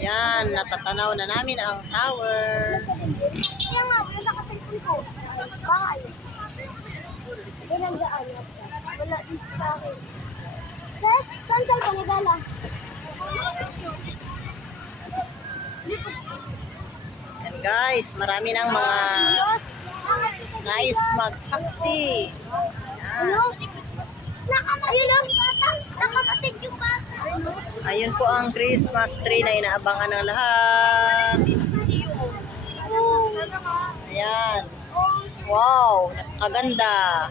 Yan, natatanaw na namin ang tower. Kaya nga, nakasipon ko. Bahay. Hindi nandiyan. Wala dito sa akin. Sir, saan saan ka nagala? Yan guys, marami ng mga nice magsaksi. Ano? Nakamasid yung bata. Ayun po ang Christmas tree na inaabangan ng lahat. Ayan. Wow, nakaganda.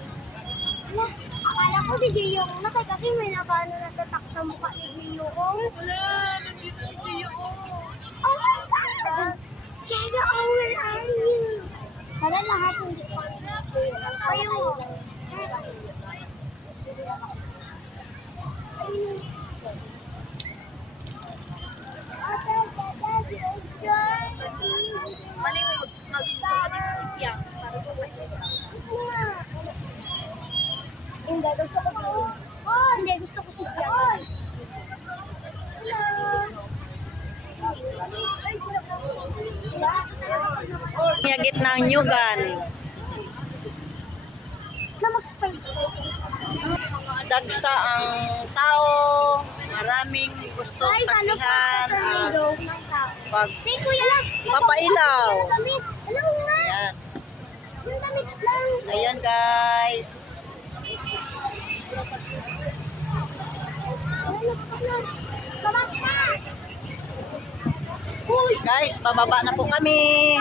Akala ko si Gio yung nakay kasi may nabano natatak sa mukha ni Gio ko. Wala, nandito si Gio ko. Oh my God! Gio, where are you? Sana lahat hindi ko kayo. Mali mo mag-gusto dito si Pia para sa Hindi, gusto ko si Oh, hindi, gusto ko si Pia. Yung gitna ng Nyugan. Na mag-spell. Dagsa ang tao. Maraming gusto Guys, ano po saksihan ang ang tornado ng tao? pag Si Kuya, papailaw. yung damit. Alam mo nga, Ayan. yung damit lang. Ayan guys. Guys, bababa na po kami.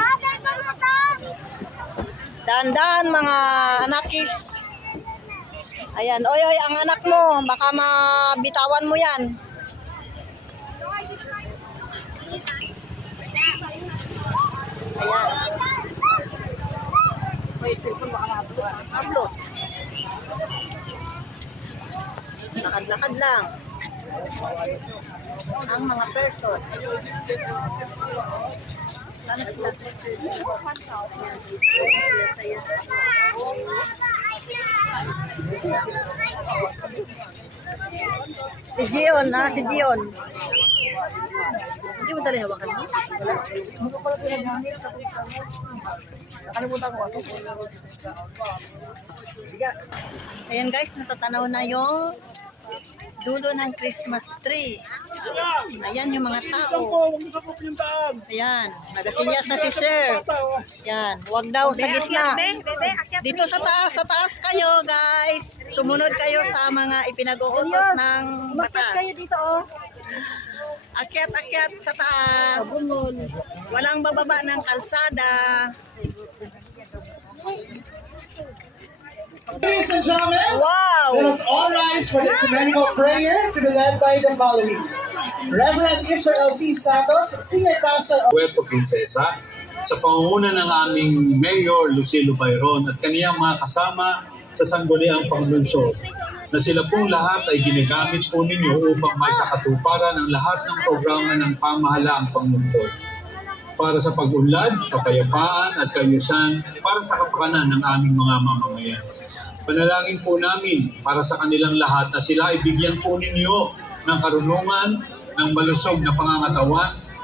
Dandan mga anakis. Ayan, oy oy ang anak mo, baka mabitawan mo 'yan. Ayan. May cellphone baka ma-upload. Lakad-lakad lang. Ang mga person. Sana sila. Si Gion, si Gion. Hindi mo dali hawakan mo? Wala. Hindi ko pala pinaghanip. Nakalimutan ko ako. Ayan guys, natatanaw na yung dulo ng Christmas tree. Ayan yung mga tao. Ayan, nagasinyas na si Sir. Ayan, huwag daw sa gitna. Dito sa taas kayo guys. Sumunod kayo sa mga ipinag-uutos ng batas. Kayo dito, oh. Akyat sa taas. Walang bababa ng kalsada. Ladies and gentlemen, Wow! let us all rise for the ecumenical prayer to be led by the following. Reverend Israel C. Santos, Senior Pastor of Puerto Princesa, sa pangunguna ng aming Mayor Lucilo Bayron at kaniyang mga kasama sa Sangguniang Panglunsod, na sila pong lahat ay ginagamit po ninyo upang may sakatuparan ang lahat ng programa ng pamahalaang Panglunsod para sa pag-unlad, kapayapaan at kayusan para sa kapakanan ng aming mga mamamayan. Panalangin po namin para sa kanilang lahat na sila ay bigyan po ninyo ng karunungan, ng malusog na pangangatawan